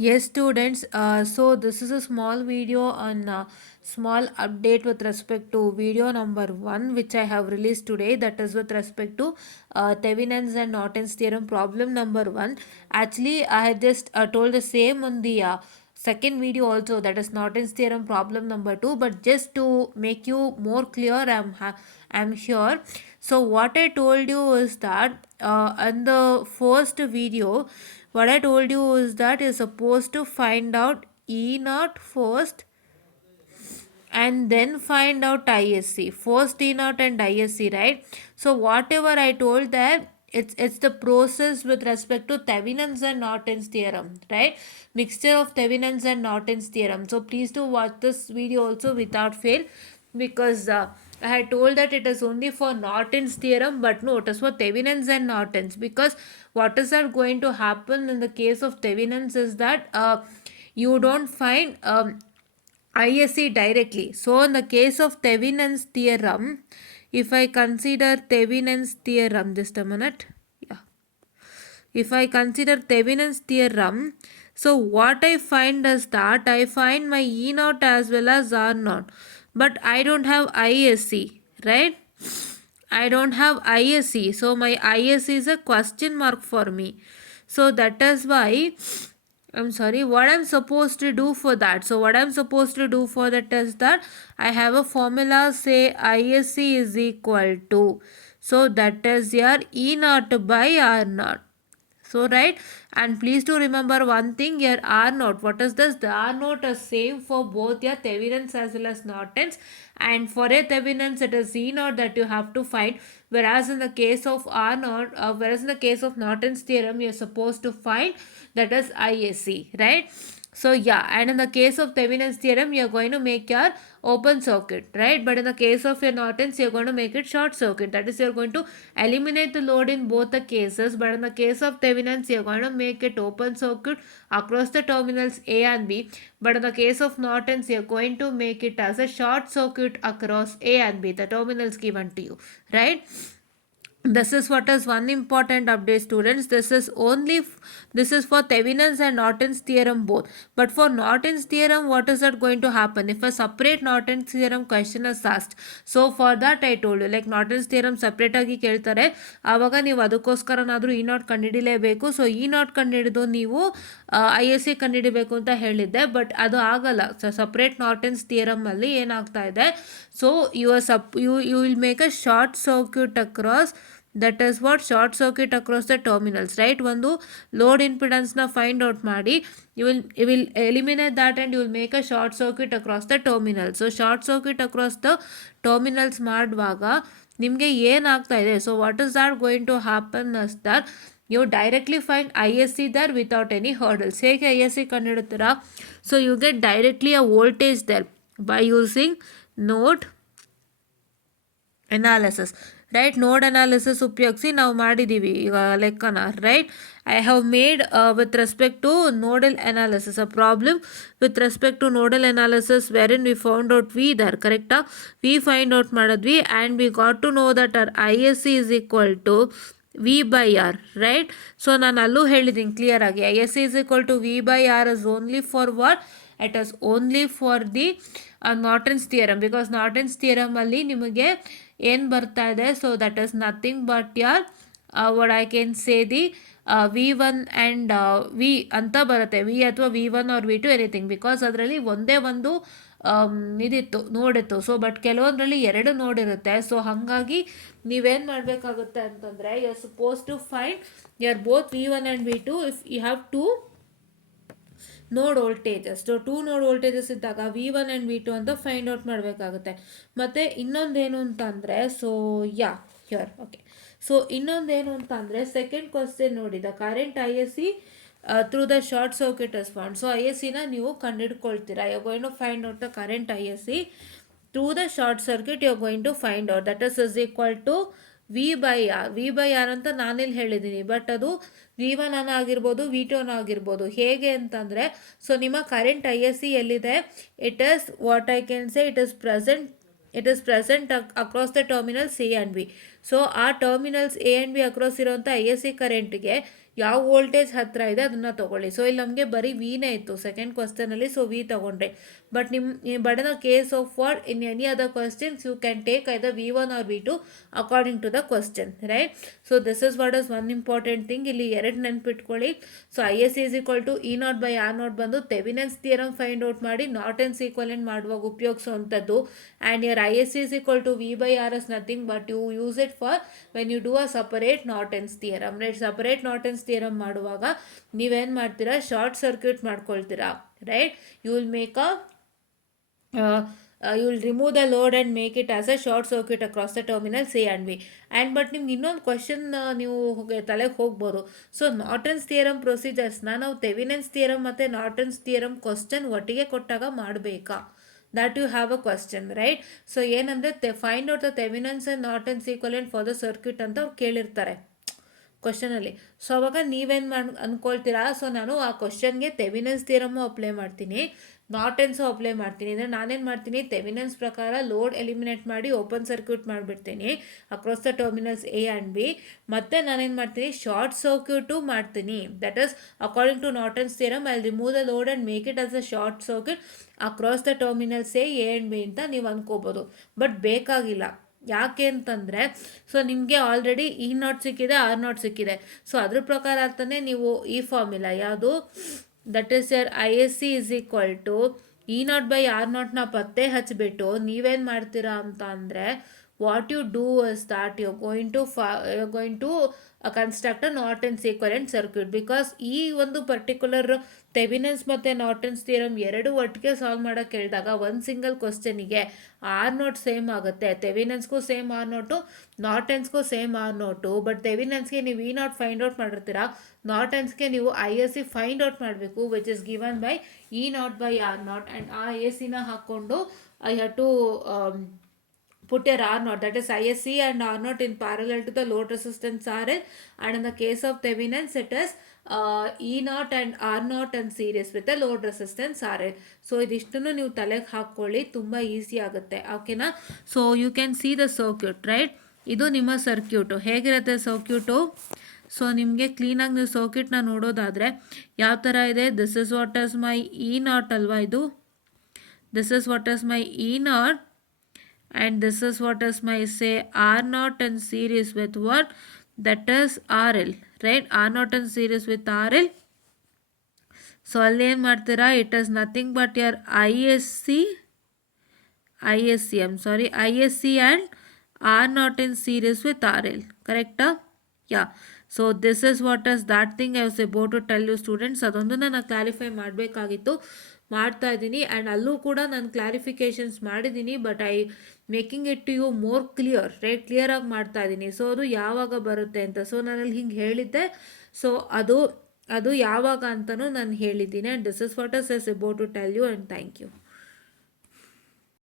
Yes, students. So this is a small video on small update with respect to video number one, which I have released today. That is with respect to Thevenin's and Norton's theorem problem number one. Actually, I had just told the same on the second video also. That is Norton's theorem problem number two. But just to make you more clear, I'm sure. So what I told you is that in the first video, what I told you is that you're supposed to find out E naught first and then find out ISC. First E naught and ISC, right? So whatever I told that, it's the process with respect to Thevenin's and Norton's theorem, right? Mixture of Thevenin's and Norton's theorem. So please do watch this video also without fail, because I had told that it is only for Norton's theorem, but no, it is for Thevenin's and Norton's. Because what is that going to happen in the case of Thevenin's is that you don't find ISC directly. So in the case of Thevenin's theorem, if I consider Thevenin's theorem, just a minute. Yeah. If I consider Thevenin's theorem, so what I find is that I find my E naught as well as R naught, but I don't have ISC, right? I don't have ISC, so my ISC is a question mark for me. So that is why I'm sorry, what I'm supposed to do for that. So what I'm supposed to do for that is that I have a formula, say ISC is equal to, so that is your E naught by R naught. So right, and please to remember one thing here, R naught. What is this? The R naught is same for both your Thevenin's as well as Norton's, and for a Thevenin's it is E naught that you have to find. Whereas in the case of R naught, whereas in the case of Norton's theorem, you're supposed to find that is ISC, right? So yeah, and in the case of Thevenin's theorem, you're going to make your open circuit, right? But in the case of your Norton's, you're going to make it short circuit. That is, you're going to eliminate the load in both the cases. But in the case of Thevenin's, you're going to make it open circuit across the terminals A and B. But in the case of Norton's, you're going to make it as a short circuit across A and B, the terminals given to you, right? This is what is one important update, students. This is for Thevenin's and Norton's theorem both. But for Norton's theorem, what is that going to happen if a separate Norton's theorem question is asked? So for that I told you, like Norton's theorem separate agi ಕೇಳ್ತಾರೆ, ಆವಾಗ ನೀವು ಅದಕ್ಕೋಸ್ಕರನಾದರೂ E naught ಕಂಡುಹಿಡಿಲೇಬೇಕು. So E naught ಕಂಡುಹಿಡಿದು ನೀವು I S C ಕಂಡುಹಿಡಿಬೇಕು ಅಂತ ಹೇಳಿದ್ದೆ, ಬಟ್ ಅದು ಆಗಲ್ಲ. ಸಪ್ರೇಟ್ ನಾರ್ಟನ್ಸ್ ಥಿಯರಮ್ ಅಲ್ಲಿ ಏನಾಗ್ತಾ ಇದೆ, so you will make a short circuit across, that is what short circuit across the terminals, right? ಒಂದು ಲೋಡ್ ಇಂಪಿಡೆನ್ಸ್ನ ಫೈಂಡ್ ಔಟ್ ಮಾಡಿ you will eliminate that and you will make a short circuit across the terminals. So short circuit across the terminals ಮಾಡುವಾಗ ನಿಮಗೆ ಏನಾಗ್ತಾ ಇದೆ, so what is that going to happen as that you directly find I S C there without any hurdles. ಹೇಗೆ I S C ಕಂಡುಹಿಡ್ತೀರಾ? So you get directly a voltage there by using node analysis, right? Node analysis ಉಪಯೋಗಿಸಿ ನಾವು ಮಾಡಿದ್ದೀವಿ ಈಗ ಲೆಕ್ಕನ, right? I have made with respect to nodal analysis a problem with respect to nodal analysis where in we found out we there, ಕರೆಕ್ಟಾ? We find out ಮಾಡಿದ್ವಿ and we got to know that R I S C is equal to V by R, right? So ನಾನು ಅಲ್ಲೂ ಹೇಳಿದ್ದೀನಿ clear ಆಗಿ, I S C is equal to V by R is only for what? It is only for the Norton's theorem, because Norton's theorem ಅಲ್ಲಿ ನಿಮಗೆ ಏನು ಬರ್ತಾ ಇದೆ, so that is nothing but your what I can say the V one and V ಅಂತ ಬರುತ್ತೆ, V ಅಥವಾ V one or V two anything, because ಅದರಲ್ಲಿ ಒಂದೇ ಒಂದು ಇದಿತ್ತು, ನೋಡಿತ್ತು. ಸೊ ಬಟ್ ಕೆಲವೊಂದರಲ್ಲಿ ಎರಡು ನೋಡಿರುತ್ತೆ. ಸೊ ಹಾಗಾಗಿ ನೀವೇನು ಮಾಡಬೇಕಾಗುತ್ತೆ ಅಂತಂದರೆ, you are suppose to find your both V one and V two if you have to node voltages. So two node voltages ಇದ್ದಾಗ V one and V two ಅಂತ ಫೈಂಡ್ ಔಟ್ ಮಾಡಬೇಕಾಗುತ್ತೆ. ಮತ್ತು ಇನ್ನೊಂದೇನು ಅಂತಂದರೆ, so yeah here okay. So ಇನ್ನೊಂದೇನು ಅಂತಂದರೆ, second question ನೋಡಿ, the current I S C through the short circuit is found. So I S ಸಿನ ನೀವು ಕಂಡುಹಿಡ್ಕೊಳ್ತೀರಾ. You going to find out the current I S C through the short circuit. You going to find out that is equal to V by R. V by R ಅಂತ ನಾನಿಲ್ಲಿ ಹೇಳಿದ್ದೀನಿ, ಬಟ್ ಅದು V one ಅನ್ನ ಆಗಿರ್ಬೋದು, V to ಅನ್ನ ಆಗಿರ್ಬೋದು. ಹೇಗೆ ಅಂತಂದರೆ, ಸೊ ನಿಮ್ಮ ಕರೆಂಟ್ ಐ ಎಸ್ ಸಿ ಎಲ್ಲಿದೆ, it is what I can say, it is present across the terminal C and B. So ಆ terminals A and B across ಇರೋಂಥ ಐ ಎಸ್ ಸಿ ಕರೆಂಟ್ಗೆ ಯಾವ ವೋಲ್ಟೇಜ್ ಹತ್ತಿರ ಇದೆ ಅದನ್ನು ತೊಗೊಳ್ಳಿ. ಸೊ ಇಲ್ಲಿ ನಮಗೆ ಬರೀ ವಿನೇ ಇತ್ತು ಸೆಕೆಂಡ್ ಕ್ವಶನಲ್ಲಿ, ಸೊ ವಿ ತೊಗೊಂಡ್ರೆ. But but in case of what in any other questions you can take either V1 or V2 according to the question, right. So this is what is one important thing. ಇಲ್ಲಿ ಎರಡು ನೆನ್ಪಿಟ್ಕೊಳ್ಳಿ. So I S is equal to E naught by R naught ಬಂದು Thevenin's theorem find out ಮಾಡಿ Norton's equivalent ಮಾಡುವಾಗ ಉಪಯೋಗಿಸುವಂಥದ್ದು. And your I S is equal to V by R S nothing but you use it for when you do a separate Norton's theorem, right. Separate Norton's theorem ಮಾಡುವಾಗ ನೀವೇನು ಮಾಡ್ತೀರಾ, short circuit ಮಾಡ್ಕೊಳ್ತೀರಾ, right. You will make a you will remove the load and make it as a short circuit across the terminals A and B. And but ನಿಮ್ಗೆ ಇನ್ನೊಂದು ಕ್ವಶನ್ ನೀವು ತಲೆಗೆ ಹೋಗ್ಬೋದು. ಸೊ ನಾರ್ಟನ್ಸ್ ಥಿಯರಮ್ ಪ್ರೊಸೀಜರ್ಸ್ನ ನಾವು ಥೆವೆನಿನ್ಸ್ ಥಿಯರಮ್ ಮತ್ತು ನಾರ್ಟನ್ಸ್ ಥಿಯರಮ್ ಕ್ವಶನ್ ಒಟ್ಟಿಗೆ ಕೊಟ್ಟಾಗ ಮಾಡಬೇಕಾ, that you have a question, right. So ಏನಂದರೆ find out the Thevenin's and Norton's equivalent for the circuit ಅಂತ ಅವ್ರು ಕೇಳಿರ್ತಾರೆ ಕ್ವಶನಲ್ಲಿ. ಸೊ ಅವಾಗ ನೀವೇನು ಅಂದ್ಕೊಳ್ತೀರಾ, ಸೊ ನಾನು ಆ ಕ್ವಶನ್ಗೆ ಥೆವೆನಿನ್ಸ್ ಥಿಯರಮ್ಮು ಅಪ್ಲೈ ಮಾಡ್ತೀನಿ, ನಾರ್ಟನ್ಸು ಅಪ್ಲೈ ಮಾಡ್ತೀನಿ. ಅಂದರೆ ನಾನೇನು ಮಾಡ್ತೀನಿ, ಥೆವೆನಿನ್ಸ್ ಪ್ರಕಾರ ಲೋಡ್ ಎಲಿಮಿನೇಟ್ ಮಾಡಿ ಓಪನ್ ಸರ್ಕ್ಯೂಟ್ ಮಾಡಿಬಿಡ್ತೀನಿ across the terminals A and B. ಮತ್ತು ನಾನೇನು ಮಾಡ್ತೀನಿ, ಶಾರ್ಟ್ ಸರ್ಕ್ಯೂಟು ಮಾಡ್ತೀನಿ. That is according to Norton's theorem I remove the load and make it as a short circuit across the terminals A and B ಅಂತ ನೀವು ಅಂದ್ಕೋಬೋದು. But ಬೇಕಾಗಿಲ್ಲ. ಯಾಕೆ ಅಂತಂದರೆ, ಸೊ ನಿಮಗೆ ಆಲ್ರೆಡಿ ಇ ನಾಟ್ ಸಿಕ್ಕಿದೆ, ಆರ್ ನಾಟ್ ಸಿಕ್ಕಿದೆ. ಸೊ ಅದ್ರ ಪ್ರಕಾರ ಅಂತಲೇ ನೀವು ಈ ಫಾರ್ಮುಲಾ ಯಾವುದು, that is your I S C is equal to E naught by R ನಾಟ್ನ ಪತ್ತೆ ಹಚ್ಚಿಬಿಟ್ಟು ನೀವೇನು ಮಾಡ್ತೀರಾ ಅಂತ ಅಂದರೆ, what you do is that you going to construct a Norton's equivalent circuit. Because ಈ ಒಂದು ಪರ್ಟಿಕ್ಯುಲರ್ ಥೆವೆನಿನ್ಸ್ ಮತ್ತು ನಾರ್ಟನ್ಸ್ ಥಿಯರಮ್ ಎರಡು ಒಟ್ಟಿಗೆ ಸಾಲ್ವ್ ಮಾಡೋಕ್ಕೆ ಹೇಳಿದಾಗ ಒಂದು ಸಿಂಗಲ್ ಕ್ವಶನಿಗೆ ಆರ್ ನೋಟ್ ಸೇಮ್ ಆಗುತ್ತೆ. ಥೆವೆನಿನ್ಸ್ಗೂ ಸೇಮ್ ಆರ್ ನೋಟು, ನಾರ್ಟನ್ಸ್ಗೂ ಸೇಮ್ ಆರ್ ನೋಟು. ಬಟ್ ಥೆವೆನಿನ್ಸ್ಗೆ ನೀವು ಇ ನಾಟ್ ಫೈಂಡ್ ಔಟ್ ಮಾಡಿರ್ತೀರಾ, ನಾರ್ಟನ್ಸ್ಗೆ ನೀವು I S C find out ಮಾಡಬೇಕು, which is given by E naught by R naught. And ಆ ಐ ಎಸ್ ಸಿನ ಹಾಕ್ಕೊಂಡು I have to put your R naught, that is ISC and R naught in parallel to the load resistance RL, and in the case of Thevenin's it is E naught and R naught and series with the load resistance RL. So ಇದಿಷ್ಟನ್ನು ನೀವು ತಲೆಗೆ ಹಾಕ್ಕೊಳ್ಳಿ, ತುಂಬ easy ಆಗುತ್ತೆ, ಓಕೆನಾ. So you can see the circuit, right. ಇದು ನಿಮ್ಮ ಸರ್ಕ್ಯೂಟು ಹೇಗಿರುತ್ತೆ ಸರ್ಕ್ಯೂಟು. ಸೊ ನಿಮಗೆ ಕ್ಲೀನಾಗಿ ನೀವು ಸರ್ಕ್ಯೂಟ್ನ ನೋಡೋದಾದರೆ ಯಾವ ಥರ ಇದೆ, this is what is my E not ಅಲ್ವಾ, ಇದು this is what is my E not and this is what is my say R naught and series with what, that is RL, right. R naught and series with RL. So ಅಲ್ಲಿ ಏನು ಮಾಡ್ತೀರಾ, it is nothing but your ISC and R naught in series with RL, correct? Yeah. So this is what is that thing I was about to tell you students. ಅದೊಂದು ನಾನು ಕ್ಲಾರಿಫೈ ಮಾಡಬೇಕಾಗಿತ್ತು, ಮಾಡ್ತಾ ಇದ್ದೀನಿ. ಆ್ಯಂಡ್ ಅಲ್ಲೂ ಕೂಡ ನಾನು ಕ್ಲಾರಿಫಿಕೇಷನ್ಸ್ ಮಾಡಿದ್ದೀನಿ, but making it to you more clear, right. ಕ್ಲಿಯರಾಗಿ ಮಾಡ್ತಾ ಇದ್ದೀನಿ. ಸೊ ಅದು ಯಾವಾಗ ಬರುತ್ತೆ ಅಂತ, ಸೊ ನಾನಲ್ಲಿ ಹಿಂಗೆ ಹೇಳಿದ್ದೆ. ಸೊ ಅದು ಯಾವಾಗ ಅಂತಲೂ ನಾನು ಹೇಳಿದ್ದೀನಿ. And this is what is about to tell you. And thank you.